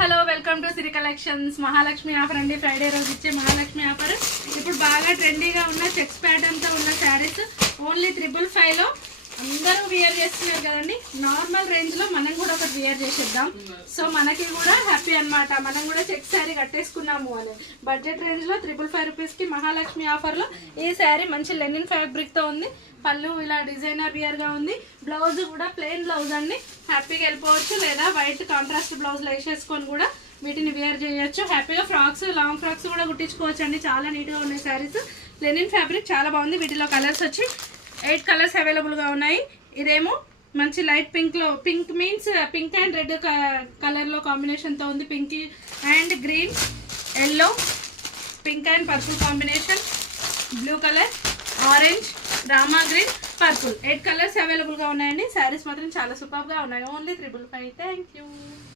Hello welcome to Siri collections. Mahalakshmi offer అండి. Friday రోజు ఇచ్చే మహాలక్ష్మి ఆఫర్. ఇప్పుడు బాగా ట్రెండీగా ఉన్న చెక్స్ ప్యాటర్న్ తో ఉన్న శారీస్ ఓన్లీ 555లో అందరూ వేర్ చేస్తున్నారు కదండి. నార్మల్ రేంజ్ లో మనం కూడా ఒకటి వేర్ చేసేద్దాం. సో మనకి కూడా హ్యాపీ అన్నమాట. మనం కూడా చెక్స్ శారీ కట్టేసుకున్నాము అని. బడ్జెట్ రేంజ్ లో 555 రూపీస్ కి మహాలక్ష్మి ఆఫర్ లో ఈ శారీ మంచి లెనిన్ ఫ్యాబ్రిక్ తో ఉంది. పళ్ళు ఇలా డిజైనర్ వియర్ గా ఉంది. బ్లౌజ్ కూడా ప్లెయిన్ బ్లౌజ్ అండి. హ్యాపీగా వెళ్ళిపోవచ్చు, లేదా వైట్ కాంట్రాస్ట్ బ్లౌజ్ లో వేసేసుకొని కూడా వీటిని వేర్ చేయొచ్చు. హ్యాపీగా ఫ్రాక్స్, లాంగ్ ఫ్రాక్స్ కూడా కుట్టించుకోవచ్చు అండి. చాలా నీట్ గా ఉన్నాయి శారీస్. లెనిన్ ఫ్యాబ్రిక్ చాలా బాగుంది. వీటిలో కలర్స్ వచ్చి 8 కలర్స్ అవైలబుల్ గా ఉన్నాయి. ఇదేమో మంచి లైట్ పింక్ లో, pink means pink and red colour లో కాంబినేషన్ తో ఉంది. Pink and green, yellow, pink and purple combination, blue colour, orange, Rama green, purple. 8 colours available గా ఉన్నాయండి. శారీస్ మాత్రం చాలా సూపర్ గా ఉన్నాయి. ఓన్లీ 555. Thank you.